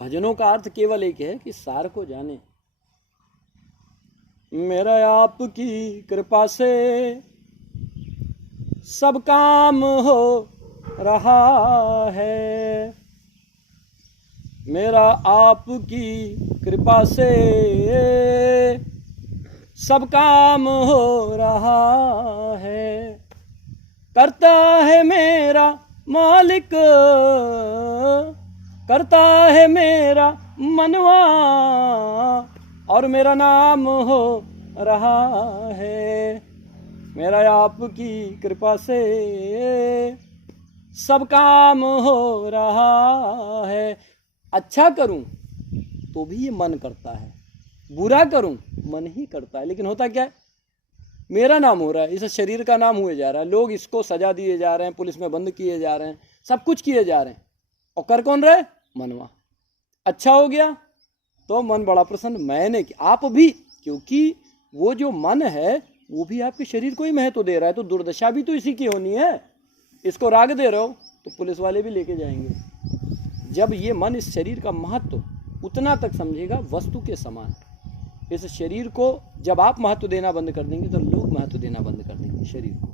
भजनों का अर्थ केवल एक है कि सार को जाने। मेरा आपकी कृपा से सब काम हो रहा है, मेरा आपकी कृपा से सब काम हो रहा है। करता है मेरा मालिक, करता है मेरा मनवा, और मेरा नाम हो रहा है। मेरा आपकी कृपा से सब काम हो रहा है। अच्छा करूं तो भी ये मन करता है, बुरा करूं मन ही करता है। लेकिन होता क्या है, मेरा नाम हो रहा है, इस शरीर का नाम हुए जा रहा है, लोग इसको सजा दिए जा रहे हैं, पुलिस में बंद किए जा रहे हैं, सब कुछ किए जा रहे हैं, और कर कौन रहे? मनवा। अच्छा हो गया तो मन बड़ा प्रसन्न, मैंने आप भी, क्योंकि वो जो मन है वो भी आपके शरीर को ही महत्व दे रहा है, तो दुर्दशा भी तो इसी की होनी है। इसको राग दे रहे हो तो पुलिस वाले भी लेके जाएंगे। जब ये मन इस शरीर का महत्व उतना तक समझेगा वस्तु के समान, इस शरीर को जब आप महत्व देना बंद कर देंगे तो लोग महत्व देना बंद कर देंगे शरीर को।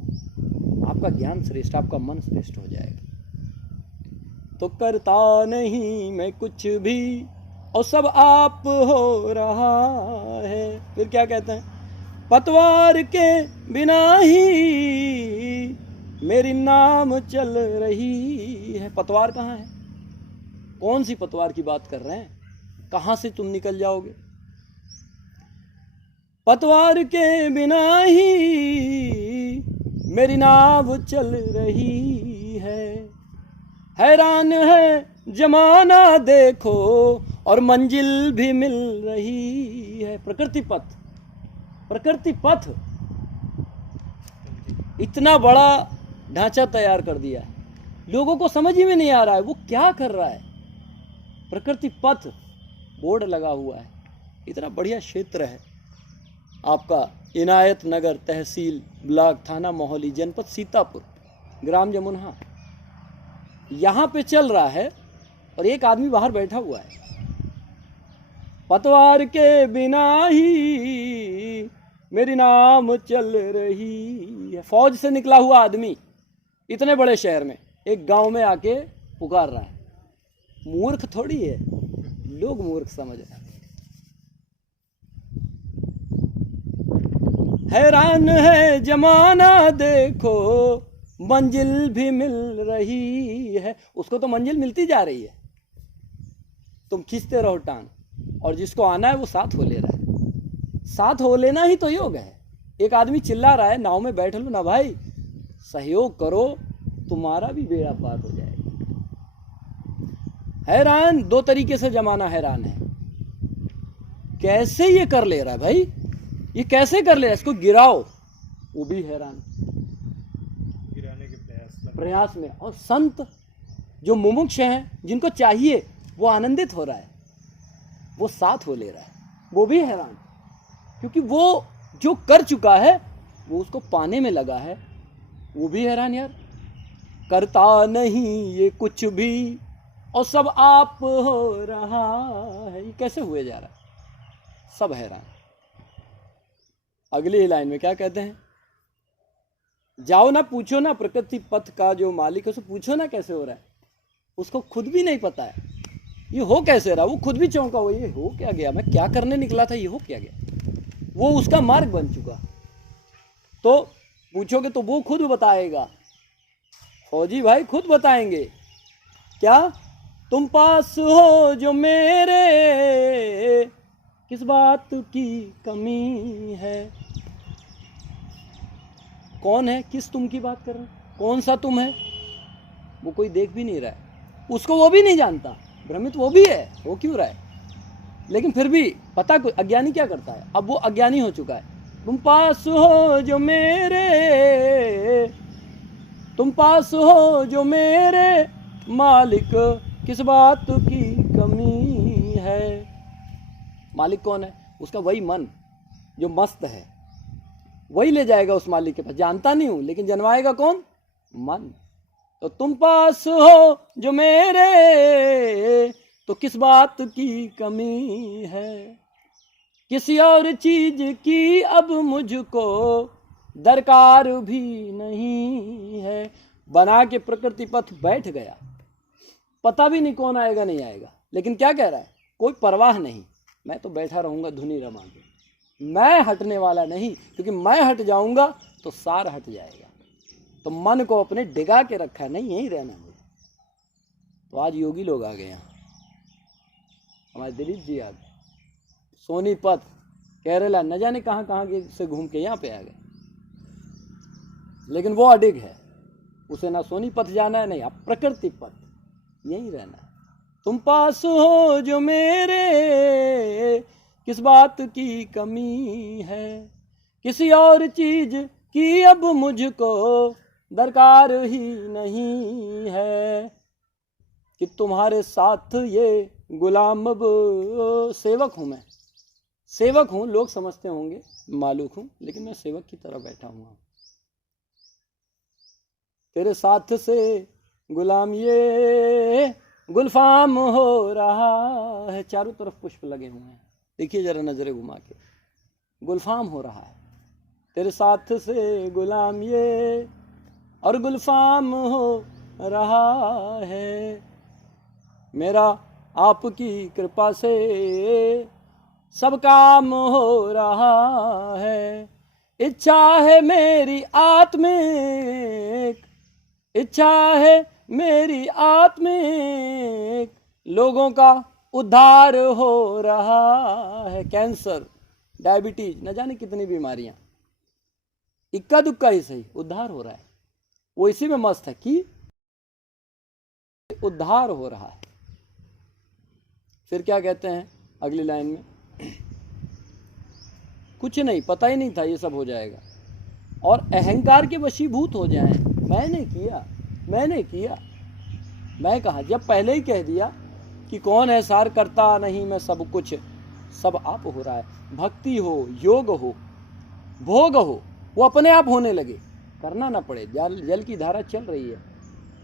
आपका ज्ञान श्रेष्ठ, आपका मन श्रेष्ठ हो जाएगा। तो करता नहीं मैं कुछ भी और सब आप हो रहा है। फिर क्या कहते हैं, पतवार के बिना ही मेरी नाम चल रही है। पतवार कहाँ है? कौन सी पतवार की बात कर रहे हैं? कहाँ से तुम निकल जाओगे? पतवार के बिना ही मेरी नाव चल रही है। हैरान है जमाना देखो और मंजिल भी मिल रही है। प्रकृति पथ, प्रकृति पथ इतना बड़ा ढांचा तैयार कर दिया है, लोगों को समझ ही में नहीं आ रहा है वो क्या कर रहा है। प्रकृति पथ बोर्ड लगा हुआ है, इतना बढ़िया क्षेत्र है आपका। इनायत नगर तहसील ब्लॉक थाना मोहाली जनपद सीतापुर ग्राम जमुनहा, यहाँ पे चल रहा है और एक आदमी बाहर बैठा हुआ है। पतवार के बिना ही मेरी नाम चल रही है। फौज से निकला हुआ आदमी इतने बड़े शहर में एक गांव में आके पुकार रहा है। मूर्ख थोड़ी है, लोग मूर्ख समझ रहे हैं। हैरान है जमाना देखो मंजिल भी मिल रही है। उसको तो मंजिल मिलती जा रही है, तुम खींचते रहो टांग, और जिसको आना है वो साथ हो ले रहा है। साथ हो लेना ही तो योग है। एक आदमी चिल्ला रहा है नाव में बैठ लो ना भाई, सहयोग करो तुम्हारा भी बेड़ा पार हो जाएगा। हैरान, दो तरीके से जमाना हैरान है। कैसे ये कर ले रहा है भाई, ये कैसे कर ले रहा है, इसको गिराओ, वो भी हैरान, गिराने के प्रयास में। और संत जो मुमुक्ष हैं, जिनको चाहिए वो आनंदित हो रहा है, वो साथ हो ले रहा है, वो भी हैरान, क्योंकि वो जो कर चुका है वो उसको पाने में लगा है, वो भी हैरान। यार करता नहीं ये कुछ भी और सब आप हो रहा है, ये कैसे हुए जा रहा है, सब हैरान। अगली लाइन में क्या कहते हैं, जाओ ना पूछो ना प्रकृति पथ का जो मालिक है, उससे पूछो ना कैसे हो रहा है। उसको खुद भी नहीं पता है ये हो कैसे रहा, वो खुद भी चौंका हुआ, ये हो क्या गया, मैं क्या करने निकला था, ये हो क्या गया। वो उसका मार्ग बन चुका, तो पूछोगे तो वो खुद बताएगा। फौजी भाई खुद बताएंगे। क्या तुम पास हो जो मेरे, किस बात की कमी है। कौन है, किस तुम की बात कर रहे हैं, कौन सा तुम है, वो कोई देख भी नहीं रहा है, उसको वो भी नहीं जानता, भ्रमित वो भी है, हो क्यों रहा है। लेकिन फिर भी पता, कोई अज्ञानी क्या करता है, अब वो अज्ञानी हो चुका है। तुम पास हो जो मेरे, तुम पास हो जो मेरे मालिक, किस बात की कमी है। मालिक कौन है, उसका वही मन जो मस्त है, वही ले जाएगा उस मालिक के पास। जानता नहीं हूं लेकिन जनवाएगा कौन, मन। तो तुम पास हो जो मेरे, तो किस बात की कमी है, किसी और चीज की अब मुझको दरकार भी नहीं है। बना के प्रकृति पथ बैठ गया, पता भी नहीं कौन आएगा नहीं आएगा, लेकिन क्या कह रहा है, कोई परवाह नहीं, मैं तो बैठा रहूंगा धुनी रमा के, मैं हटने वाला नहीं, क्योंकि मैं हट जाऊंगा तो सार हट जाएगा। तो मन को अपने डिगा के रखा है, नहीं यहीं रहना मुझे। तो आज योगी लोग आ गए यहाँ, हमारे दिलीप जी आ गए, सोनीपत, केरला, न जाने कहाँ कहाँ के से घूम के यहाँ पे आ गए, लेकिन वो अडिग है, उसे ना सोनीपत जाना है, नहीं अब प्रकृति पथ, यहीं रहना है। तुम पास हो जो मेरे, किस बात की कमी है, किसी और चीज की अब मुझको दरकार ही नहीं है, कि तुम्हारे साथ ये गुलाम अब सेवक हूं मैं, सेवक हूं, लोग समझते होंगे मालूक हूं, लेकिन मैं सेवक की तरह बैठा हुआ हूं। तेरे साथ से गुलाम ये गुलफाम हो रहा है, चारों तरफ पुष्प लगे हुए हैं, देखिए जरा नजरें घुमा के, गुलफाम हो रहा है तेरे साथ से गुलाम ये, और गुलफाम हो रहा है। मेरा आपकी कृपा से सब काम हो रहा है, इच्छा है मेरी आत्मिक, इच्छा है मेरी आत्मिक, लोगों का उद्धार हो रहा है। कैंसर, डायबिटीज, न जाने कितनी बीमारियां, इक्का दुक्का ही सही उद्धार हो रहा है, वो इसी में मस्त है कि उद्धार हो रहा है। फिर क्या कहते हैं अगली लाइन में, कुछ नहीं, पता ही नहीं था ये सब हो जाएगा, और अहंकार के वशीभूत हो जाएं, मैंने किया, मैंने किया, मैं कहा, जब पहले ही कह दिया कि कौन है सार करता नहीं मैं सब कुछ, सब आप हो रहा है। भक्ति हो, योग हो, भोग हो, वो अपने आप होने लगे, करना ना पड़े। जल की धारा चल रही है,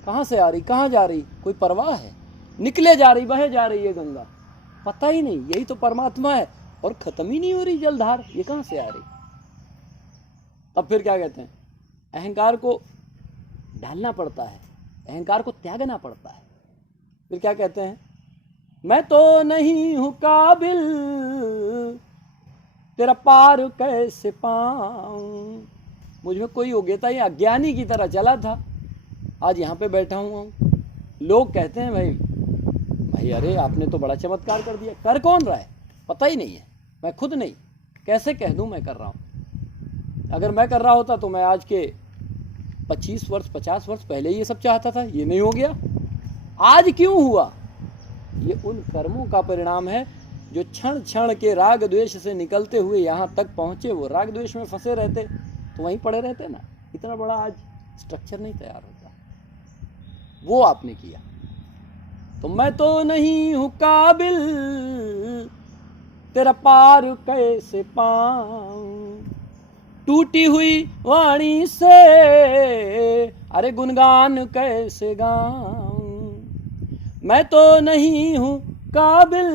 कहाँ से आ रही, कहाँ जा रही, कोई परवाह है, निकले जा रही, बहे जा रही है गंगा, पता ही नहीं, यही तो परमात्मा है, और खत्म ही नहीं हो रही जलधार, ये कहाँ से आ रही। तब फिर क्या कहते हैं, अहंकार को डालना पड़ता है, अहंकार को त्यागना पड़ता है। फिर क्या कहते हैं, मैं तो नहीं हूं काबिल तेरा पार कैसे पाऊं, मुझ में कोई योग्यता ही, अज्ञानी की तरह चला था, आज यहाँ पे बैठा हुआ हूँ। लोग कहते हैं भाई भाई अरे आपने तो बड़ा चमत्कार कर दिया, कर कौन रहा है पता ही नहीं है, मैं खुद नहीं, कैसे कह दूं मैं कर रहा हूँ। अगर मैं कर रहा होता तो मैं आज के 25 वर्ष 50 वर्ष पहले ये सब चाहता था, ये नहीं हो गया, आज क्यों हुआ, ये उन कर्मों का परिणाम है जो क्षण क्षण के राग द्वेष से निकलते हुए यहाँ तक पहुँचे। वो राग द्वेष में फंसे रहते तो वहीं पड़े रहते ना, इतना बड़ा आज स्ट्रक्चर नहीं तैयार होता, वो आपने किया। तो मैं तो नहीं हूँ काबिल तेरा पार कैसे पाऊं, टूटी हुई वाणी से अरे गुणगान कैसे गाऊं, मैं तो नहीं हूँ काबिल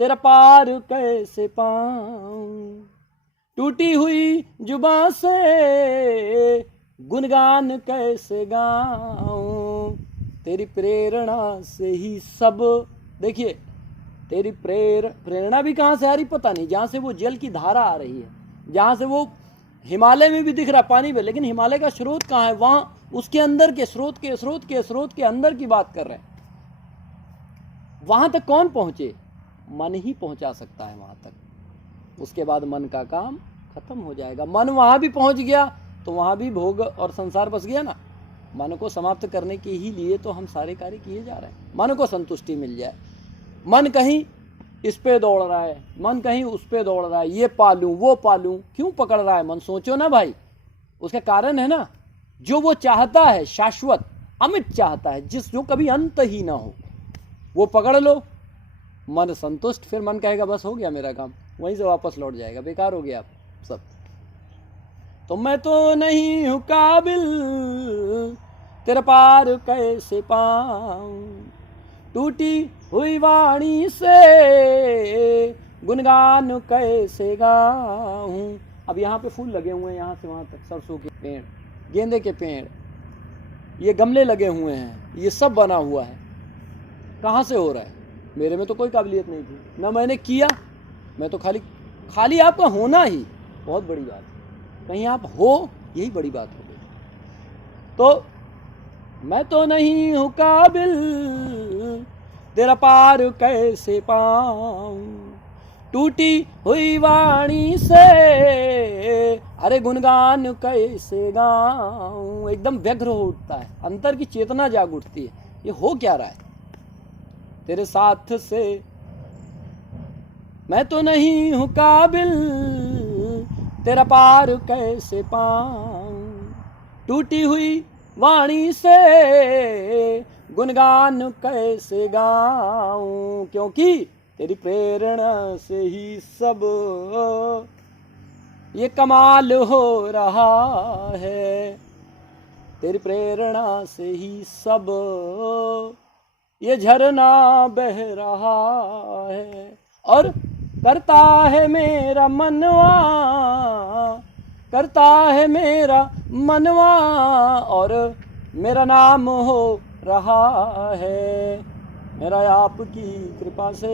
तेरा पार कैसे पाऊं, टूटी हुई जुबां से गुणगान कैसे गाऊं, तेरी प्रेरणा से ही सब, देखिए तेरी प्रेरणा भी कहाँ से आ रही पता नहीं, जहाँ से वो जल की धारा आ रही है, जहाँ से वो हिमालय में भी दिख रहा पानी में, लेकिन हिमालय का स्रोत कहाँ है, वहाँ उसके अंदर के स्रोत के अंदर की बात कर रहे हैं। वहाँ तक कौन पहुँचे, मन ही पहुँचा सकता है वहाँ तक, उसके बाद मन का काम खत्म हो जाएगा। मन वहाँ भी पहुँच गया तो वहाँ भी भोग और संसार बस गया ना। मन को समाप्त करने के ही लिए तो हम सारे कार्य किए जा रहे हैं, मन को संतुष्टि मिल जाए। मन कहीं इस पे दौड़ रहा है, मन कहीं उस पे दौड़ रहा है, ये पालूं वो पालूं, क्यों पकड़ रहा है मन, सोचो ना भाई, उसका कारण है ना, जो वो चाहता है शाश्वत अमित चाहता है, जो कभी अंत ही ना हो, वो पकड़ लो, मन संतुष्ट, फिर मन कहेगा बस हो गया मेरा काम, वहीं से वापस लौट जाएगा, बेकार हो गया आप सब। तो मैं तो नहीं हूँ काबिल तेरा पार कैसे पाऊं, टूटी हुई वाणी से गुणगान कैसे गाऊं। अब यहाँ पे फूल लगे हुए हैं, यहाँ से वहाँ तक सरसों के पेड़, गेंदे के पेड़, ये गमले लगे हुए हैं, ये सब बना हुआ है। कहाँ से हो रहा है? मेरे में तो कोई काबिलियत नहीं थी, ना मैंने किया, मैं तो खाली आपका होना ही बहुत बड़ी बात है। कहीं आप हो, यही बड़ी बात हो गई। तो मैं तो नहीं हूँ काबिल, तेरा पार कैसे पाऊं। टूटी हुई वाणी से अरे गुणगान कैसे गाऊं। एकदम व्यग्र हो उठता है, अंतर की चेतना जाग उठती है, ये हो क्या रहा है तेरे साथ से। मैं तो नहीं हूँ काबिल, तेरा पार कैसे पाऊं। टूटी हुई वाणी से गुणगान कैसे गाऊं, क्योंकि तेरी प्रेरणा से ही सब ये कमाल हो रहा है। तेरी प्रेरणा से ही सब ये झरना बह रहा है। और करता है मेरा मनवा, करता है मेरा मनवा, और मेरा नाम हो रहा है। मेरा आपकी कृपा से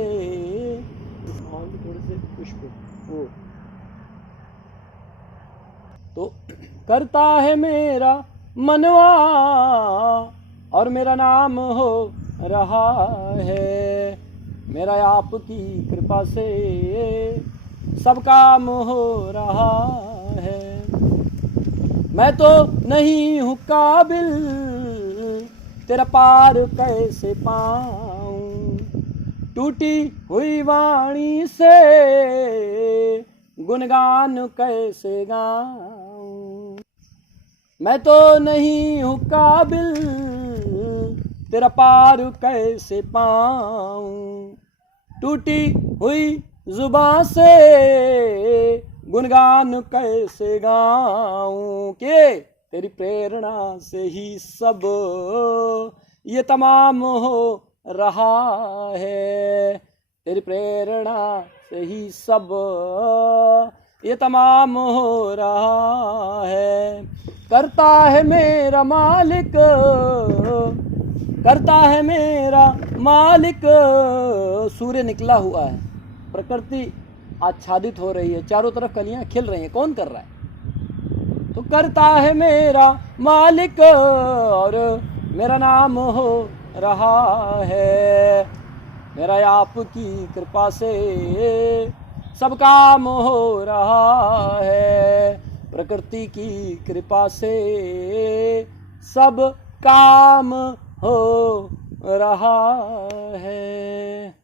थोड़े से पुष्प वो तो करता है मेरा मनवा, और मेरा नाम हो रहा है। मेरा आपकी कृपा से सब काम हो रहा है। मैं तो नहीं हूँ काबिल, तेरा पार कैसे पाऊं। टूटी हुई वाणी से गुणगान कैसे गाऊं। मैं तो नहीं हूँ काबिल, तेरा पार कैसे पाऊं। टूटी हुई जुबां से गुणगान कैसे गाऊं। के तेरी प्रेरणा से ही सब ये तमाम हो रहा है। तेरी प्रेरणा से ही सब ये तमाम हो रहा है। करता है मेरा मालिक, करता है मेरा मालिक। सूर्य निकला हुआ है, प्रकृति आच्छादित हो रही है, चारों तरफ कलियां खिल रही हैं। कौन कर रहा है? तो करता है मेरा मालिक, और मेरा नाम हो रहा है। मेरा आपकी कृपा से सब काम हो रहा है। प्रकृति की कृपा से सब काम हो रहा है।